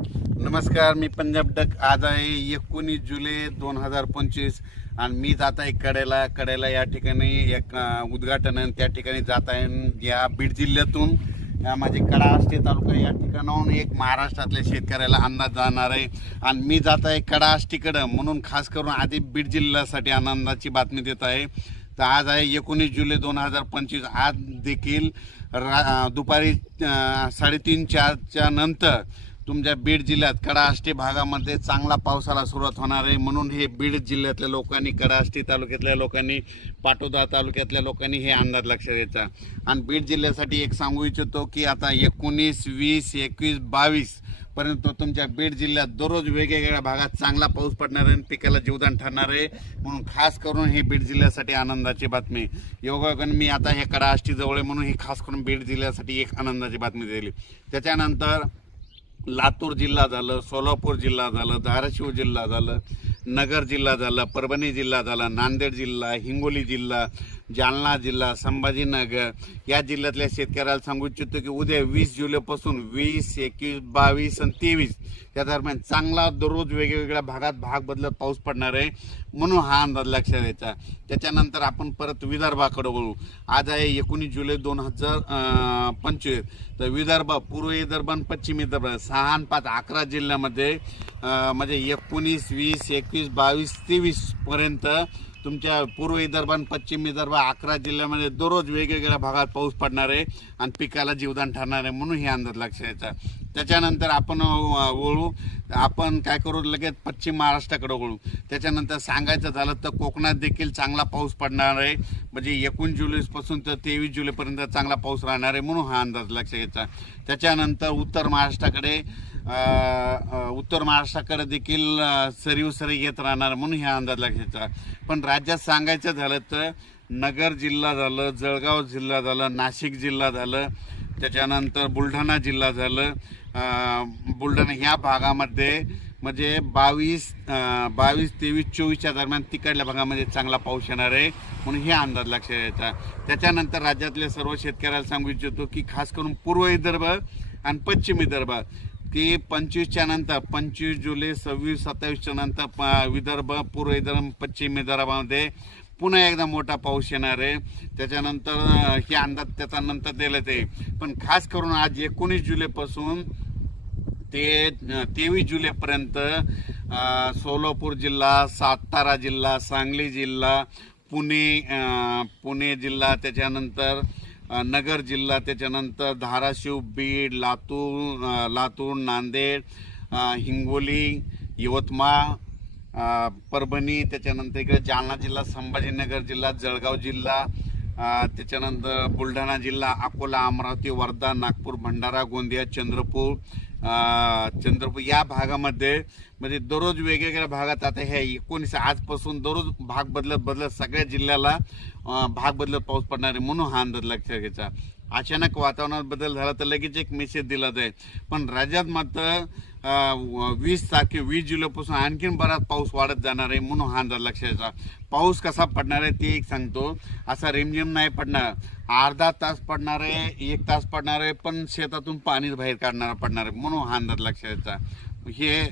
नमस्कार, मी पंजाब डक. आज आहे 19 जुलै 2025 आणि मी जात आहे कडेला या ठिकाणी एक उद्घाटन आणि त्या ठिकाणी जात आहे या बीड जिल्ह्यातून या माझे कडा आष्टी तालुका या ठिकाणाहून एक महाराष्ट्रातल्या शेतकऱ्याला अंदाज जाणार आहे आणि मी जात आहे कडा आष्टीकडं म्हणून खास करून आधी बीड जिल्ह्यासाठी आनंदाची बातमी देत आहे. तर आज आहे 19 जुलै 2025. आज देखील दुपारी 3:30-4च्या नंतर तुमच्या बीड जिल्ह्यात कडा आष्टी भागामध्ये चांगला पावसाला सुरुवात होणार आहे. म्हणून हे बीड जिल्ह्यातल्या लोकांनी, कडा आष्टी तालुक्यातल्या लोकांनी, पाटोदा तालुक्यातल्या लोकांनी हे अंदाज लक्षात घ्यायचा. आणि बीड जिल्ह्यासाठी एक सांगू इच्छितो की आता 19, 20, 21, 22 पर्यंत तुमच्या बीड जिल्ह्यात दररोज वेगवेगळ्या भागात चांगला पाऊस पडणार आहे आणि पिकाला जीवदान ठरणार आहे. म्हणून खास करून हे बीड जिल्ह्यासाठी आनंदाची बातमी. योगायोगाने मी आता हे कडा आष्टी जवळ आहे म्हणून ही खास करून बीड जिल्ह्यासाठी एक आनंदाची बातमी दिली. त्याच्यानंतर लातूर जिल्हा झालं, सोलापूर जिल्हा झालं, धाराशिव जिल्हा झालं, नगर जिल्हा झालं, परभणी जिल्हा झाला, नांदेड जिल्हा, हिंगोली जिल्हा, जालना जिल्हा, संभाजीनगर या जिल्ह्यातल्या शेतकऱ्याला सांगू इच्छितो की उद्या 20 जुलैपासून 20, 21, 22 आणि 23 या दरम्यान चांगला दररोज वेगवेगळ्या भागात भाग बदलत पाऊस पडणार आहे. म्हणून हा अंदाज लक्षात घ्यायचा. त्याच्यानंतर आपण परत विदर्भाकडे वळू. आज आहे 19 जुलै 2025. तर विदर्भ, पूर्व विदर्भ आणि पश्चिम विदर्भ 6 आणि 5 11 जिल्ह्यामध्ये म्हणजे 19, 20, 21, 22, 23 पर्यंत तुमच्या पूर्व विदर्भ आणि पश्चिम विदर्भ 11 जिल्ह्यामध्ये दररोज वेगवेगळ्या भागात पाऊस पडणार आहे आणि पिकाला जीवदान ठरणार आहे. म्हणून हे अंदाज लक्षात घ्यायचा. त्याच्यानंतर आपण आपण काय करू, लगेच पश्चिम महाराष्ट्राकडे वळू. त्याच्यानंतर सांगायचं झालं तर कोकणात देखील चांगला पाऊस पडणार आहे. म्हणजे 19 जुलैपासून तर 23 जुलैपर्यंत चांगला पाऊस राहणार आहे. म्हणून हा अंदाज लक्षात घ्यायचा. त्याच्यानंतर उत्तर महाराष्ट्राकडे देखील सरी येत राहणार. म्हणून हा अंदाज लक्षात घ्यायचा. पण राज्यात सांगायचं झालं तर नगर जिल्हा झालं, जळगाव जिल्हा झालं, नाशिक जिल्हा झालं, त्याच्यानंतर बुलढाणा जिल्हा झालं. बुलढाणा ह्या भागामध्ये म्हणजे 22, 23, 24च्या दरम्यान तिकडल्या भागामध्ये चांगला पाऊस येणार आहे. म्हणून हे अंदाज लक्षात घ्यायचा. त्याच्यानंतर राज्यातल्या सर्व शेतकऱ्याला सांगू इच्छितो की खास करून पूर्व विदर्भ आणि पश्चिम विदर्भ की 25च्या नंतर 25 जुलै, 26, 27च्या नंतर विदर्भ, पूर्व विदर्भ, पश्चिम विदर्भामध्ये पुन्हा एकदा मोठा पाऊस येणार आहे. त्याच्यानंतर हे अंदाज त्याचा नंतर दिलं ते. पण खास करून आज 19 जुलैपासून ते 23 जुलैपर्यंत सोलापूर जिल्हा, सातारा जिल्हा, सांगली जिल्हा, पुणे जिल्हा, त्याच्यानंतर नगर जिल्हा, त्याच्यानंतर धाराशिव, बीड, लातूर, नांदेड, हिंगोली, यवतमाळ, परभणी, त्याच्यानंतर इकडे जालना जिल्हा, संभाजीनगर जिल्हा, जळगाव जिल्हा, त्याच्यानंतर बुलढाणा जिल्हा, अकोला, अमरावती, वर्धा, नागपूर, भंडारा, गोंदिया, चंद्रपूर या भागामध्ये म्हणजे दररोज वेगवेगळ्या भागात आता ह्या 19 आजपासून दररोज भाग बदलत सगळ्या जिल्ह्याला भाग बदलत पाऊस पडणार आहे. म्हणून हा अंदाज लक्षात घ्यायचा. अचानक वातावरणात बदल झाला तर लगेच एक मेसेज दिला जाईल. पण राज्यात मात्र 20 जुलैपासून आणखीन बराच पाऊस वाढत जाणार आहे. म्हणून हा अंदाज लक्षात घ्यायचा. पाऊस कसा पडणार आहे ते एक सांगतो. असा रिमझिम नाही पडणार, अर्धा तास पडणार आहे, 1 तास पडणार आहे, पण शेतातून पाणी बाहेर काढणारा पडणार आहे. म्हणून हा अंदाज लक्षात घ्यायचा. हे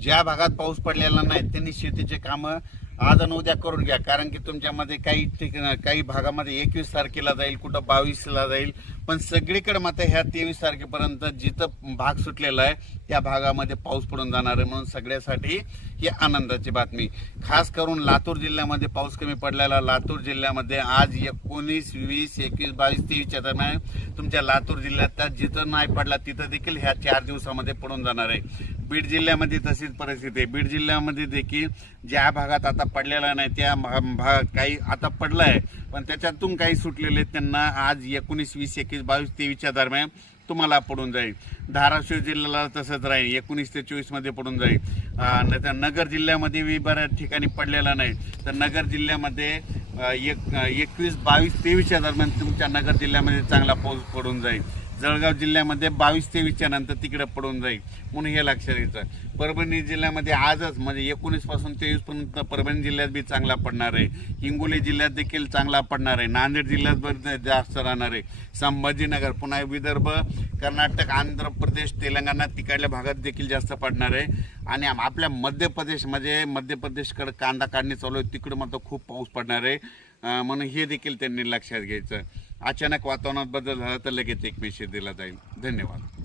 ज्या भागात पाऊस पडलेला नाही त्यांनी शेतीचे कामं आज आणि उद्या करून घ्या. कारण की तुमच्यामध्ये काही भागामध्ये 21 तारखेला जाईल, कुठं 22ला जाईल, पण सगळीकडे मात्र ह्या 23 तारखेपर्यंत जिथं भाग सुटलेला आहे त्या भागामध्ये पाऊस पडून जाणार आहे. म्हणून सगळ्यासाठी ही आनंदाची बातमी. खास करून लातूर जिल्ह्यामध्ये पाऊस कमी पडलेला. लातूर जिल्ह्यामध्ये आज 19, 20, 21, 22, 23च्या दरम्यान तुमच्या लातूर जिल्ह्यात जिथं नाही पडला तिथं देखील ह्या 4 दिवसामध्ये पडून जाणार आहे. बीड जिल्ह्यामध्ये तशीच परिस्थिती आहे. बीड जिल्ह्यामध्ये देखील ज्या भागात आता पडलेला नाही त्या भागात काही आता पडला आहे, पण त्याच्यातून काही सुटलेले त्यांना आज 19, 20, 21, 22, 23च्या दरम्यान तुम्हाला पडून जाईल. धाराशिव जिल्ह्याला तसंच राहील, 19 ते 24मध्ये पडून जाईल. नाहीतर नगर जिल्ह्यामध्ये बऱ्याच ठिकाणी पडलेला नाही, तर नगर जिल्ह्यामध्ये 21, 22, 23च्या दरम्यान तुमच्या नगर जिल्ह्यामध्ये चांगला पाऊस पडून जाईल. जळगाव जिल्ह्यामध्ये 22-23च्या नंतर तिकडे पडून जाईल, म्हणून हे लक्षात घ्यायचं. परभणी जिल्ह्यामध्ये आजच म्हणजे 19 पासून 23 पर्यंत परभणी जिल्ह्यात बी चांगला पडणार आहे. हिंगोली जिल्ह्यात देखील चांगला पडणार आहे. नांदेड जिल्ह्यात पण जास्त राहणार आहे. संभाजीनगर, पुन्हा विदर्भ, कर्नाटक, आंध्र प्रदेश, तेलंगणा तिकडल्या भागात देखील जास्त पडणार आहे. आणि आपल्या मध्य प्रदेशकडे कांदा काढणी चालू आहे, तिकडे मात्र खूप पाऊस पडणार आहे. म्हणून हे देखील त्यांनी लक्षात घ्यायचं. अचानक वातावरणात बदल झाला तर लगेच एक मेसेज दिला जाईल. धन्यवाद.